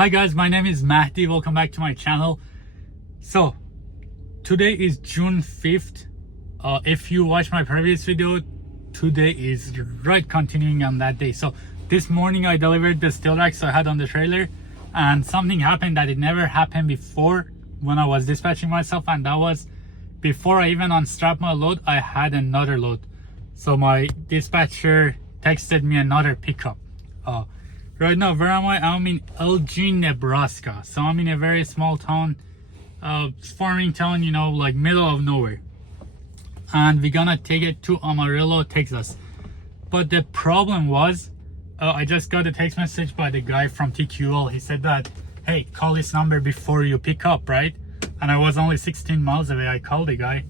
Hi guys, my name is Mahdi. Welcome back to my channel. So today is June 5th. If you watch my previous video, today is right continuing on that day. So this morning I delivered the steel racks I had on the trailer, and something happened that it never happened before when I was dispatching myself, and that was before I even unstrapped my load, I had another load. So my dispatcher texted me another pickup. Right now, where am I? I'm in LG, Nebraska. So I'm in a very small town, farming town, you know, like middle of nowhere. And we're gonna take it to Amarillo, Texas. But the problem was, I just got a text message by the guy from TQL. He said that, hey, call this number before you pick up, right? And I was only 16 miles away. I called the guy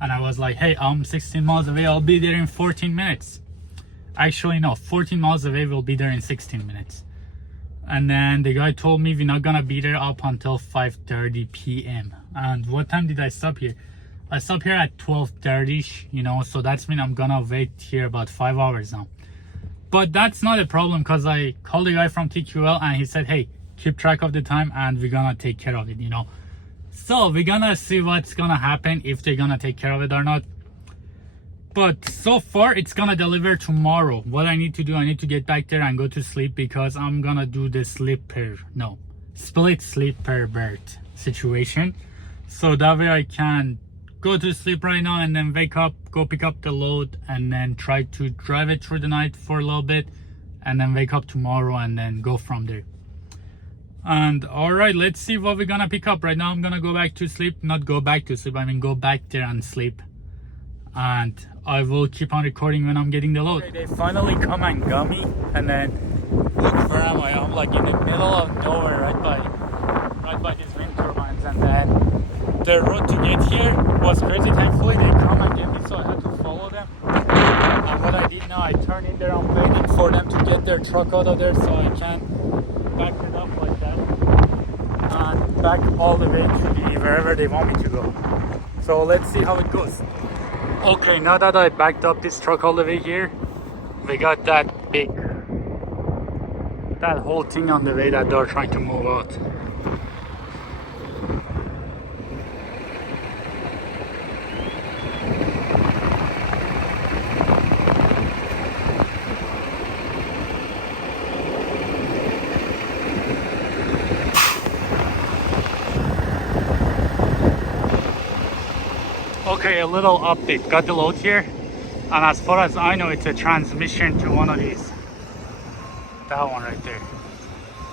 and I was like, hey, I'm 16 miles away. I'll be there in 14 minutes. Actually, no, 14 miles away, we'll be there in 16 minutes. And then the guy told me we're not gonna be there up until 5:30 p.m. And what time did I stop here? I stopped here at 12:30, you know, so that's mean I'm gonna wait here about 5 hours now. But that's not a problem, because I called the guy from TQL and he said, hey, keep track of the time and we're gonna take care of it, you know. So we're gonna see what's gonna happen, if they're gonna take care of it or not. But so far it's gonna deliver tomorrow. What I need to do, I need to get back there and go to sleep, because I'm gonna do the split sleeper berth situation. So that way I can go to sleep right now and then wake up, go pick up the load, and then try to drive it through the night for a little bit, and then wake up tomorrow and then go from there. And all right, let's see what we're gonna pick up. Right now I'm gonna go back to sleep. Not go back to sleep, I mean go back there and sleep. And I will keep on recording when I'm getting the load. Okay, they finally come and got me, and then look where am I? I'm like in the middle of nowhere, right by these wind turbines, and then the road to get here was crazy. Thankfully they come and get me, so I had to follow them. And what I did now, I turned in there, I'm waiting for them to get their truck out of there so I can back it up like that and back all the way to wherever they want me to go. So let's see how it goes. Okay, now that I backed up this truck all the way here, we got that whole thing on the way that they're trying to move out. Okay, a little update. Got the load here, and as far as I know, it's a transmission to one of these. That one right there.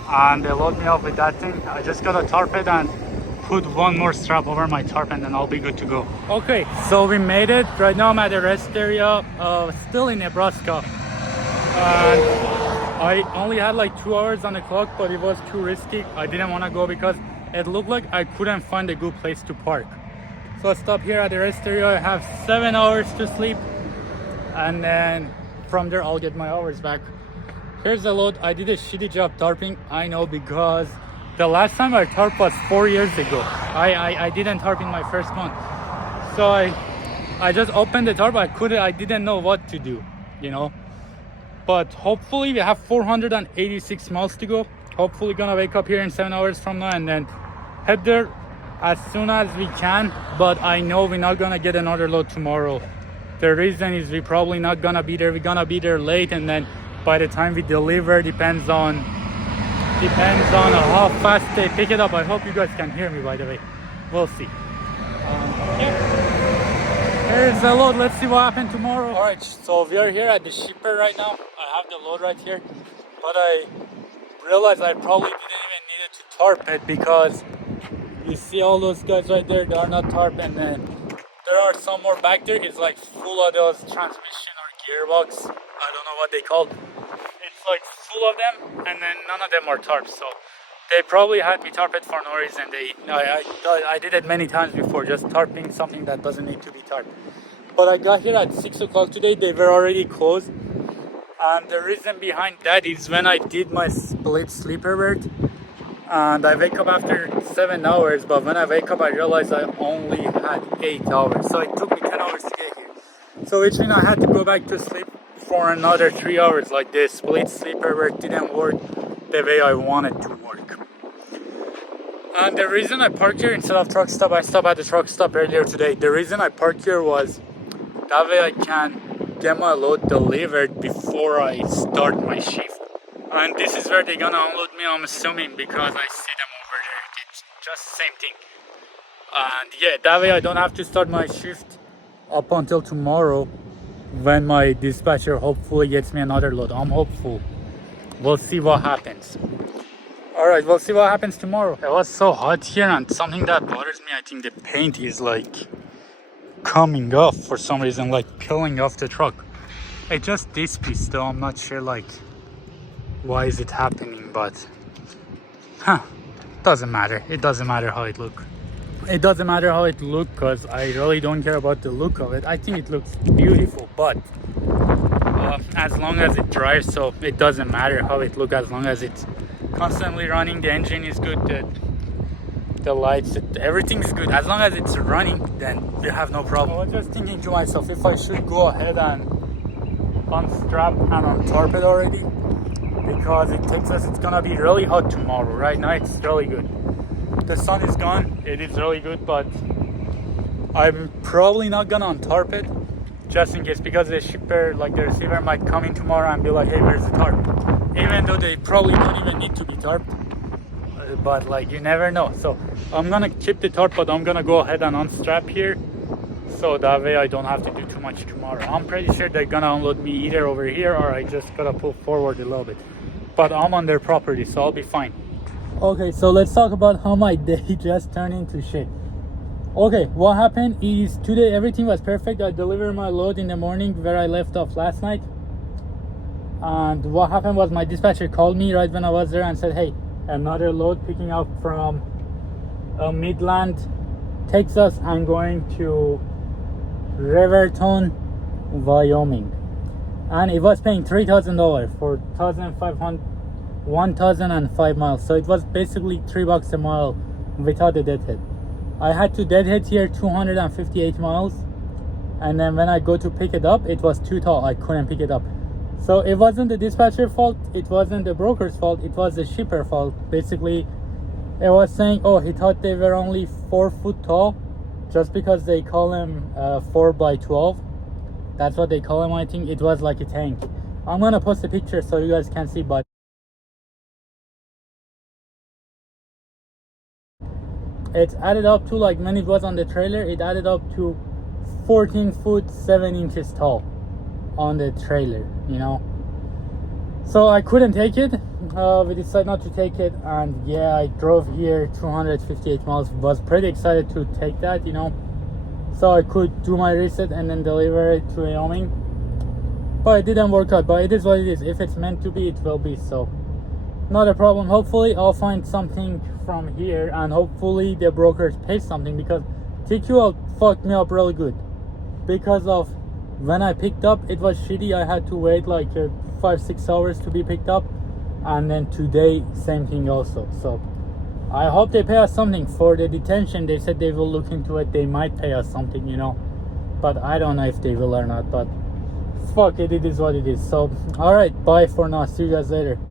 And they load me up with that thing. I just gotta tarp it and put one more strap over my tarp, and then I'll be good to go. Okay, so we made it. Right now I'm at the rest area, still in Nebraska. And I only had like 2 hours on the clock, but it was too risky. I didn't want to go because it looked like I couldn't find a good place to park. So I stopped here at the rest area. I have 7 hours to sleep, and then from there I'll get my hours back. Here's the load. I did a shitty job tarping, I know, because the last time I tarped was 4 years ago. I didn't tarp in my first month. So I just opened the tarp. I didn't know what to do, you know. But hopefully we have 486 miles to go. Hopefully gonna wake up here in 7 hours from now and then head there as soon as we can. But I know we're not gonna get another load tomorrow. The reason is we're probably not gonna be there. We're gonna be there late, and then by the time we deliver, depends on how fast they pick it up. I hope you guys can hear me, by the way. We'll see. Here's the load. Let's see what happens tomorrow. All right, so we are here at the shipper right now. I have the load right here, but I realized I probably didn't even need it to tarp it, because you see all those guys right there, they are not tarp, and then there are some more back there. It's like full of those transmission or gearbox, I don't know what they call. It's like full of them, and then none of them are tarp. So they probably had me tarp it for no reason. I did it many times before, just tarping something that doesn't need to be tarped. But I got here at 6 o'clock today. They were already closed, and the reason behind that is when I did my split sleeper berth, and I wake up after 7 hours, but when I wake up I realized I only had 8 hours, so it took me 10 hours to get here. So which means I had to go back to sleep for another 3 hours. Like this split sleeper berth didn't work the way I wanted to work. And the reason I parked here instead of truck stop, I stopped at the truck stop earlier today. The reason I parked here was that way I can get my load delivered before I start my shift. And this is where they're gonna unload me, I'm assuming, because I see them over there. It's just the same thing. And yeah, that way I don't have to start my shift up until tomorrow when my dispatcher hopefully gets me another load. I'm hopeful. We'll see what happens. Alright, we'll see what happens tomorrow. It was so hot here, and something that bothers me, I think the paint is like coming off for some reason, like peeling off the truck. It's just this piece though, I'm not sure like why is it happening, but doesn't matter. It doesn't matter how it look. It doesn't matter how it look because I really don't care about the look of it. I think it looks beautiful, but as long as it drives, so it doesn't matter how it look, as long as it's constantly running, the engine is good, the lights, everything is good. As long as it's running, then we have no problem. I was just thinking to myself if I should go ahead and unstrap and untarp it already, because in Texas it's gonna be really hot tomorrow. Right now it's really good. The sun is gone, it is really good, but I'm probably not gonna untarp it just in case, because the shipper, like the receiver, might come in tomorrow and be like, hey, where's the tarp? Even though they probably don't even need to be tarped, but like you never know. So I'm gonna keep the tarp, but I'm gonna go ahead and unstrap here, so that way I don't have to do too much tomorrow. I'm pretty sure they're gonna unload me either over here or I just gotta pull forward a little bit, but I'm on their property, so I'll be fine. Okay, so let's talk about how my day just turned into shit. Okay, what happened is today everything was perfect. I delivered my load in the morning where I left off last night. And what happened was my dispatcher called me right when I was there and said, hey, another load picking up from Midland, Texas, and going to Riverton, Wyoming. And it was paying $3,000 for 1,005 miles. So it was basically $3 a mile without the deadhead. I had to deadhead here 258 miles. And then when I go to pick it up, it was too tall. I couldn't pick it up. So it wasn't the dispatcher fault, it wasn't the broker's fault, it was the shipper fault. Basically, it was saying, oh, he thought they were only 4 foot tall, just because they call them 4x12. That's what they call them. I think it was like a tank. I'm gonna post a picture so you guys can see, but it added up to, like when it was on the trailer, it added up to 14 foot 7 inches tall on the trailer, you know. So I couldn't take it. We decided not to take it, and yeah, I drove here 258 miles. Was pretty excited to take that, you know, so I could do my reset and then deliver it to Wyoming, but it didn't work out. But it is what it is. If it's meant to be, it will be. So not a problem. Hopefully I'll find something from here, and hopefully the brokers pay something, because TQL fucked me up really good. Because of when I picked up, it was shitty. I had to wait like 5-6 hours to be picked up, and then today same thing also. So I hope they pay us something for the detention. They said they will look into it. They might pay us something, you know, but I don't know if they will or not. But fuck it, it is what it is. So alright, bye for now. See you guys later.